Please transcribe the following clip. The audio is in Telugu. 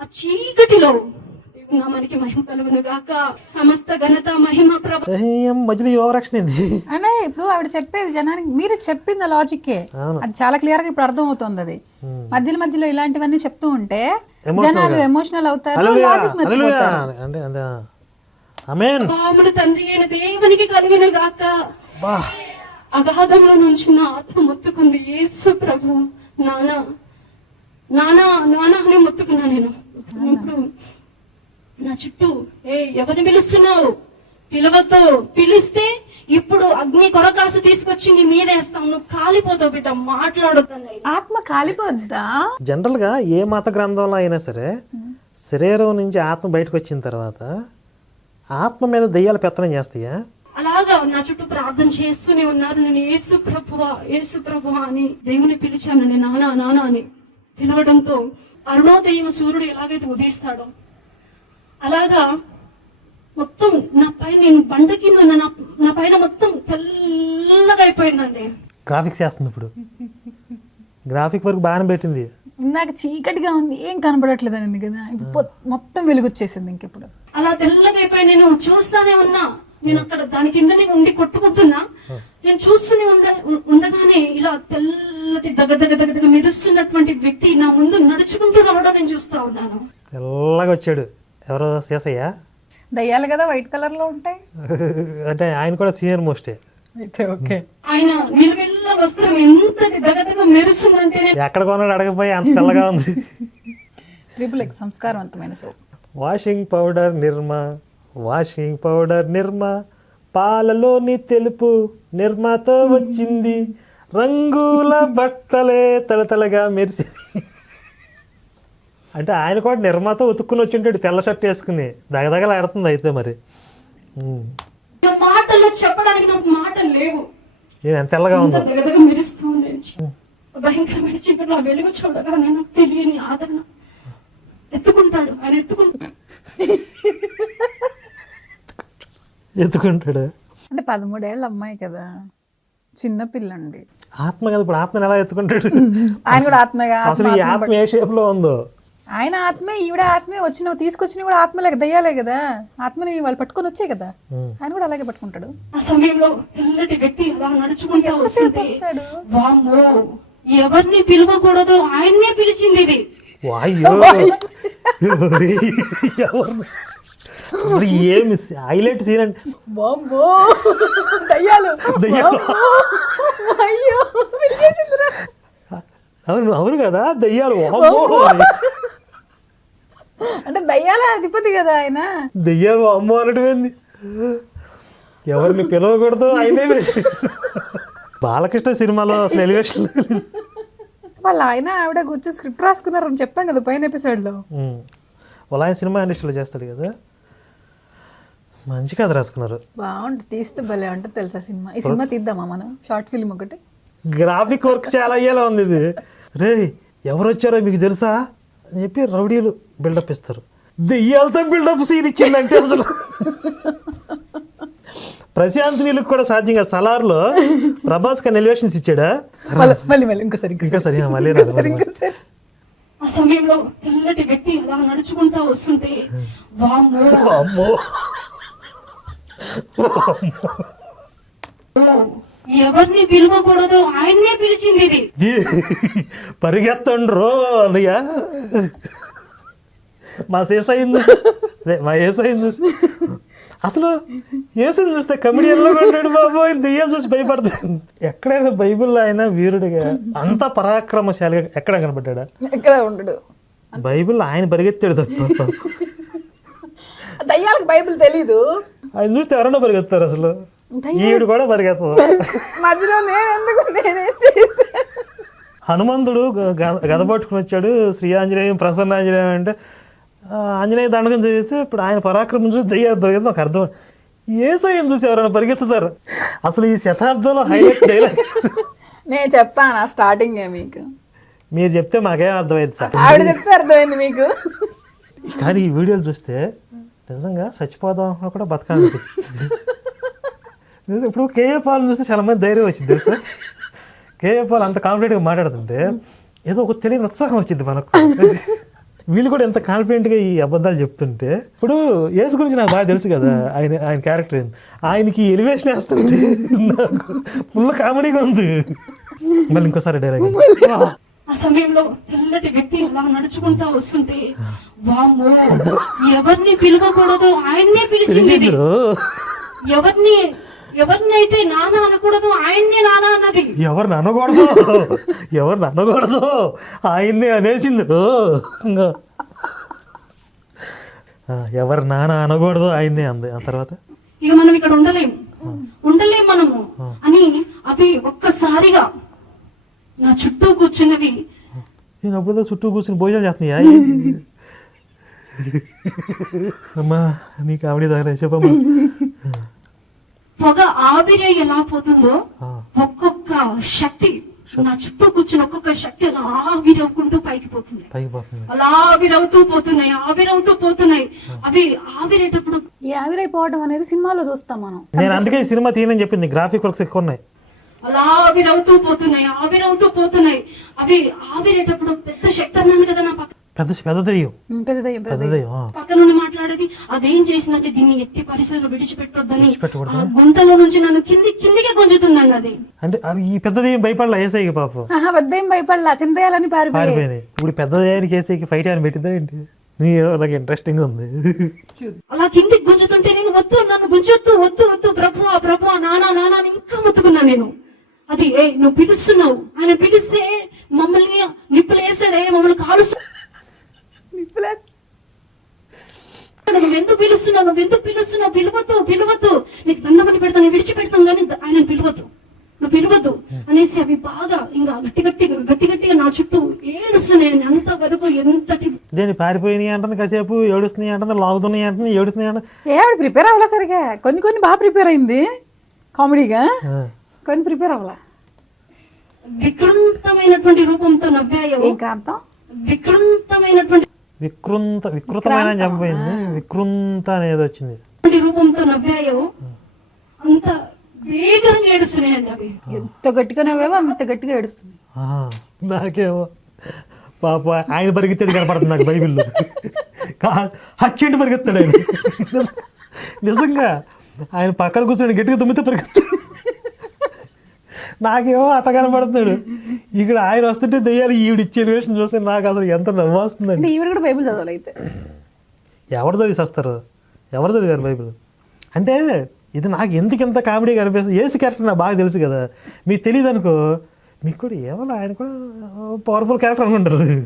ఆ చీకటిలో దేవుని నామానికి మహిమ కలుగును గాక. సమస్త ఘనత మహిమ మధ్యలో యోగరక్షణ అనే ఇప్పుడు ఆవిడ చెప్పేది జనానికి మీరు చెప్పింది లాజిక్కే, అది చాలా క్లియర్ గా ఇప్పుడు అర్థం అవుతుంది. అది మధ్యలో మధ్యలో ఇలాంటివన్నీ చెప్తూ ఉంటే జనాలు ఎమోషనల్ అవుతారు, లాజిక్ మర్చిపోతారు. ఆమెను తండ్రి అయిన దేవునికి కలుగును గాక. అగాధంలో నుంచి నా ఆత్మ మొత్తుకుంది, యేసు ప్రభు నానా నానా నానా అని మొత్తుకున్నా నేను. ఇప్పుడు నా చుట్టూ ఎవరిని పిలుస్తున్నావు, పిలవద్దు, పిలిస్తే ఇప్పుడు అగ్ని కొరకాసు తీసుకొచ్చి నీ మీద వేస్తావు, నువ్వు కాలిపోతావు బిడ్డ, మాట్లాడుతున్నాయి. ఆత్మ కాలిపోద్దా? జనరల్ గా ఏ మత గ్రంథంలో అయినా సరే శరీరం నుంచి ఆత్మ బయటకు వచ్చిన తర్వాత ఆత్మ మీద దెయ్యాలు పెత్తనం చేస్తాయా? అలాగా నా చుట్టూ ప్రార్థన చేస్తూనే ఉన్నారు. నేను యేసు ప్రభువా యేసు ప్రభువా అని దేవుని పిలిచాను. నేను నానా నానా అని పిలవడంతో అరుణోదయం సూర్యుడు ఎలాగైతే ఉదయిస్తాడో అలాగా మొత్తం నా పైన, నేను బండకి నా పైన మొత్తం తెల్లగా అయిపోయిందండి. గ్రాఫిక్స్ చేస్తుంది ఇప్పుడు, గ్రాఫిక్ వరకు బాగానే పెట్టింది. ఇందాక చీకటిగా ఉంది, ఏం కనబడట్లేదు అనేది కదా, ఇప్పుడు మొత్తం వెలుగొచ్చేసింది. ఇంకెప్పుడు అలా తెల్లగా అయిపోయి నేను చూస్తానే ఉన్నా. నేను అక్కడ దాని కిందనే ఉండి కొట్టుకుంటున్నా. నేను చూస్తూనే ఉండగానే ఇలా తెల్లటి దగ్గ మెరుస్తున్నటువంటి వ్యక్తి నా ముందు నడుచుకుంటూ రావడం నేను చూస్తా ఉన్నాను. తెల్లగా వచ్చాడు. ఎవరో శేషయ్య? దయ్యాలు కదా, వైట్ కలర్ లో ఉంటాయి. అంటే ఆయన కూడా సీనియర్ మోస్టే. ఆయన నిలువెల్ల వస్త్రం ఎంతటి దగ్గ మెరుస్తుందంటే ఎక్కడ కొన్నాడు అడగపోయి అంత తెల్లగా ఉంది. ట్రిపుల్ ఎక్స్ సంస్కారవంతమైన soap. Washing powder Nirma, washing powder Nirma, పాలలోని తెలుపు నిర్మాతో వచ్చింది, రంగుల బట్టలే తలతలగా మెరిసి. అంటే ఆయన కూడా నిర్మాతో ఉతుక్కుని వచ్చింటాడు, తెల్ల షర్ట్ వేసుకుని దగదగలాడుతుంది. అయితే మరి మాటలు చెప్పడానికి నాకు మాటలు లేవు. ఎంత తెల్లగా ఉందో, మెరుస్తుంది. భయంకరమైన చీకట్లో వెలుగు చూడగానే నాకు తెలియని ఆదరణ. ఎత్తుకుంటాడు ఆయన, ఎత్తుకుంటాడు. అంటే 13 ఏళ్ళ అమ్మాయి కదా, చిన్న పిల్లండి. ఆత్మ కదా, ఇప్పుడు ఆత్మని ఎలా ఎత్తుకుంటాడు? ఆయన కూడా ఆత్మగా. అసలు ఈ ఆత్మ ఏ షేప్ లో ఉందో? ఆయన ఆత్మే, ఈవిడ ఆత్మే. వచ్చిన తీసుకొచ్చిన కూడా ఆత్మలే, దయ్యాలే కదా. ఆత్మని వాళ్ళు పట్టుకొని వచ్చే కదా, ఆయన కూడా అలాగే పట్టుకుంటాడు. ఆ సమయంలో తెల్లటి వ్యక్తి అలా నడుచుకుంటూ వస్తాడు. వామ్మో, ఎవరిని పిలవకూడదు, ఆయన్నే పిలిచింది ఇది. ఏమి హైలైట్ సీన్ అంటే అవును అవును కదా, దయ్యాలు. అంటే దయ్యాల అధిపతి కదా ఆయన. దయ్యాలు అమ్మో అనటమేంది, ఎవరిని పిలవకూడదు ఆయనే. బాలకృష్ణ సినిమాలో అసలు ఎలివేషన్ వాళ్ళు ఆయన ఆవిడ కూర్చొని స్క్రిప్ట్ రాసుకున్నారని చెప్పాం కదా పైన ఎపిసోడ్లో. వాళ్ళు ఆయన సినిమా ఇండస్ట్రీలో చేస్తాడు కదా, మంచి కథ రాసుకున్నారు. బాగుంటుంది, తీస్తే భలే ఉంటుంది తెలుసా సినిమా. ఈ సినిమా తీద్దామా మనం, షార్ట్ ఫిల్మ్ ఒకటి. గ్రాఫిక్ వర్క్ చాలా అయ్యేలా ఉంది ఇది. రే ఎవరు వచ్చారో మీకు తెలుసా అని చెప్పి రౌడీలు బిల్డప్ ఇస్తారు. దెయ్యాలతో బిల్డప్ సీన్ ఇచ్చిందంటే అసలు ప్రశాంత్ నీళ్ళకి కూడా సాధ్యం కాదు. సలార్లో ప్రభాస్ కన్నా ఎలివేషన్స్ ఇచ్చాడా? ఇంకోసారి మళ్ళీ ఆ సమయంలో తెల్లటి వ్యక్తి అలా నడుచుకుంటా వస్తుంటే వామ్మో, ఎవరిని పిలవకూడదు, ఆయన్నే పిలిచింది ఇది. పరిగెత్తండ్రో అన్నయ్య. మా ఏసైంది మా ఏసైంది అసలు ఏసుని చూస్తే కమెడియన్లో ఉంటాడు బాబు. దెయ్యాలు చూసి భయపడతాడు. ఎక్కడైనా బైబిల్లో ఆయన వీరుడిగా అంత పరాక్రమశాలిగా ఎక్కడ కనబడ్డా? ఎక్కడ ఉండడు. బైబిల్లో ఆయన పరిగెత్తాడు తప్ప దయ్యాలకు బైబిల్ తెలీదు. ఆయన చూస్తే ఎవరన్నా పరిగెత్తారు అసలు. ఈవిడ కూడా పరిగెత్తదు. హనుమంతుడు గద పట్టుకుని వచ్చాడు, శ్రీ ఆంజనేయం ప్రసన్న ఆంజనేయం అంటే ఆంజనేయ దండకం చదివితే ఇప్పుడు ఆయన పరాక్రమం చూసి దయ్యాలు పరిగెత్తం ఒక అర్థం. ఏసయ్యను చూసి ఎవరైనా పరిగెత్తుతారు? అసలు ఈ శతాబ్దంలో హైలైట్ డైలాగ్ నేను చెప్పాను స్టార్టింగ్. మీకు మీరు చెప్తే మాకేం అర్థమైంది సార్, ఆవిడ చెప్తే అర్థమైంది మీకు. కానీ ఈ వీడియోలు చూస్తే నిజంగా చచ్చిపోదాం కూడా బతకాలనిపించింది. ఇప్పుడు కేఏ పాల్ చూస్తే చాలా మంది ధైర్యం వచ్చింది తెలుసా. కేఏ పాల్ అంత కాన్ఫిడెంట్గా మాట్లాడుతుంటే ఏదో ఒక తెలియని ఉత్సాహం వచ్చింది మనకు. వీళ్ళు కూడా ఎంత కాన్ఫిడెంట్గా ఈ అబద్ధాలు చెప్తుంటే, ఇప్పుడు యేసు గురించి నాకు బాగా తెలుసు కదా, ఆయన క్యారెక్టర్ ఏంది, ఆయనకి ఎలివేషన్ వేస్తుంటే నాకు ఫుల్ కామెడీగా ఉంది. మళ్ళీ ఇంకోసారి డైలాగ్. ఆ సమయంలో తెల్లటి వ్యక్తి అలా నడుచుకుంటా వస్తుంటే, వామ్మో ఎవరిని పిలవకూడదు ఆయన్నే పిలిచింది. ఎవరిని అయితే నాన్న అనకూడదు ఆయన్నే నాన్న అన్నది. ఎవరిని అనకూడదు ఆయన్నే అనేసింది. ఎవరు నాన్న అనకూడదు ఆయన్నే అంది. ఆ తర్వాత ఇక మనం ఇక్కడ ఉండలేం మనము అని అవి ఒక్కసారిగా నా చుట్టూ కూర్చున్నవి. నేను అప్పుడు చుట్టూ కూర్చుని భోజనం చేస్తున్నాయా? అమ్మా నీ కామెడీ దగ్గర చెప్పమ్మా. పొగ ఆవిరి ఎలా పోతుందో ఒక్కొక్క శక్తి నా చుట్టూ కూర్చుని ఒక్కొక్క శక్తి అలా ఆవిరవుకుంటూ పైకి పోతుంది. అలా ఆవిరవుతూ పోతున్నాయి. అవి ఆవిరేటప్పుడు ఈ ఆవిరైపోవడం అనేది సినిమాలో చూస్తాం మనం. నేను అందుకే ఈ సినిమా తీయనని చెప్పింది, గ్రాఫిక్ వర్క్స్ ఎక్కువ ఉన్నాయి. అలా ఆవిరవుతూ పోతున్నాయి. అవి ఆవిరేటప్పుడు పెద్ద శక్తి అన్నాను కదా, నా పెద్ద దెయ్యం పక్క నుండి మాట్లాడేది. అదేం చేసిందంటే దీన్ని ఎట్టి పరిస్థితుల్లో విడిచిపెట్టొద్దని గుంటలో నుంచి నన్ను కిందికే గుంజుతుందండి. అది అంటే ఈ పెద్ద దెయ్యం భయపడలా ఏసైకి? పాపం పెద్ద ఏం భయపడలా, చింతయాలని పారిపోయినాయి. ఇప్పుడు పెద్ద దెయ్యానికి ఏసైకి ఫైట్ అని పెట్టిందా ఏంటి? నాకు ఇంట్రెస్టింగ్ ఉంది. అలా కిందికి గుంజుతుంటే నేను నన్ను గుంజొద్దు, వద్దు ప్రభు నానా అని ఇంకా మొత్తుకున్నాను నేను. అది నువ్వు పిలుస్తున్నావు, ఆయన పిలిస్తే మమ్మల్ని నిప్పులు వేసాడే, మమ్మల్ని కాలుస్తా. నువ్వెందుకు పిలుస్తున్నావు? పిలవద్దు, నీకు దండమని పెడతాను, విడిచిపెడతాను, కానీ ఆయన నువ్వు పిలవద్దు అనేసి అవి బాగా ఇంకా గట్టిగా నా చుట్టూ ఏడుస్తున్నాయి. అంతవరకు ఎంతటి దేని పారిపోయినాయి అంటుంది, కాసేపు ఏడుస్తున్నాయి అంటుంది, లాగుతున్నాయి అంటుంది, ఏడుస్తున్నాయి అంటుంది. ఏడు ప్రిపేర్ అవ్వలే సరిగా. కొన్ని బాగా ప్రిపేర్ అయింది కామెడీగా, కొన్ని ప్రిపేర్ అవ్వలే. వికృతమైనటువంటి రూపంతో నవ్వాయో. ఏం క్రాంతం? వికృతమైన చంపైంది. వికృంత అనేది వచ్చింది. రూపంతో నవ్వాయో అంత వేగంగా ఏడుస్తున్నాయండి అవి. ఎంత గట్టిగా నవ్వావో అంత గట్టిగా ఏడుస్తున్నాయి. నాకేమో పాప ఆయన పరిగెత్తేది కనపడుతుంది నాకు బైబిల్లో. హచ్చింటి పరిగెత్తాడు ఆయన. నిజంగా ఆయన పక్కన కూర్చొని గట్టిగా తుమ్మితే పరిగెత్తాడు. నాకేమో అట్ట కనపడుతున్నాడు. ఇక్కడ ఆయన వస్తుంటే దెయ్యాలు ఈవిడిచ్చే వేషం చూస్తే నాకు అసలు ఎంత నవ్వు వస్తుందండి. ఈవిడ కూడా బైబిల్ చదవాలి అయితే. ఎవరు చదివేస్తారు? ఎవరు చదివారు బైబిల్? అంటే ఇది నాకు ఎందుకు ఎంత కామెడీగా అనిపిస్తుంది. ఏసు క్యారెక్టర్ నాకు బాగా తెలుసు కదా, మీకు తెలియదు అనుకో, మీకు కూడా ఏమన్నా ఆయన కూడా పవర్ఫుల్ క్యారెక్టర్ అనుకుంటారు.